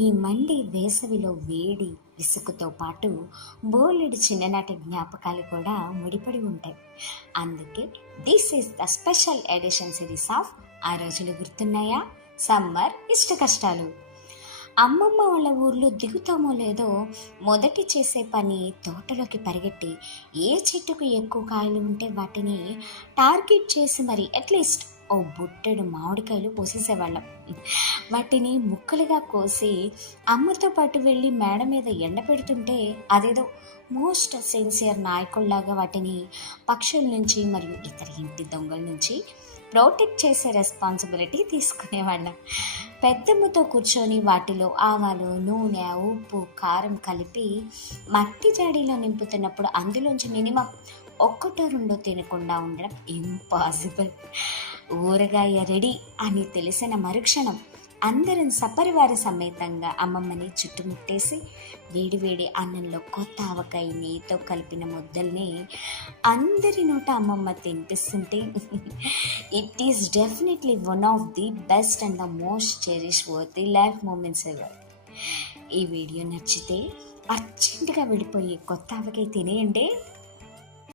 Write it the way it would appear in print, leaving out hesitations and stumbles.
ఈ మండి వేసవిలో వేడి విసుగుతో పాటు బోలెడు చిన్ననాటి జ్ఞాపకాలు కూడా ముడిపడి ఉంటాయి. అందుకే this is the special edition series of ఆ రోజులు గుర్తున్నాయా, సమ్మర్ ఇష్ట కష్టాలు. అమ్మమ్మ వాళ్ళ ఊర్లో దిగుతామో లేదో మొదటి చేసే పని తోటలోకి పరిగెట్టి ఏ చెట్టుకు ఎక్కువ కాయలు ఉంటే వాటిని టార్గెట్ చేసి మరి అట్లీస్ట్ ఓ బుట్టెడు మామిడికాయలు పోసేసేవాళ్ళం. వాటిని ముక్కలుగా కోసి అమ్మతో పాటు వెళ్ళి మేడ మీద ఎండపెడుతుంటే అదేదో మోస్ట్ సిన్సియర్ నాయకుల్లాగా వాటిని పక్షుల నుంచి మరియు ఇతర ఇంటి దొంగల నుంచి ప్రొటెక్ట్ చేసే రెస్పాన్సిబిలిటీ తీసుకునేవాళ్ళం. పెద్దమ్మతో కూర్చొని వాటిలో ఆవాలు, నూనె, ఉప్పు, కారం కలిపి మట్టి జాడీలో నింపుతున్నప్పుడు అందులోంచి మినిమం ఒక్కటో రెండో తినకుండా ఉండడం ఇంపాసిబుల్. ఊరగాయ రెడీ అని తెలిసిన మరుక్షణం అందరం సపరివార సమేతంగా అమ్మమ్మని చుట్టుముట్టేసి వేడివేడి అన్నంలో కొత్త ఆవకాయ నెయ్యితో కలిపిన ముద్దల్ని అందరి నోట అమ్మమ్మ తినిపిస్తుంటే it is definitely one of the best and the most cherish worthy life moments ever. ఈ వీడియో నచ్చితే అర్జెంటుగా వెళ్ళిపోయి కొత్త ఆవకాయ తినేయండి.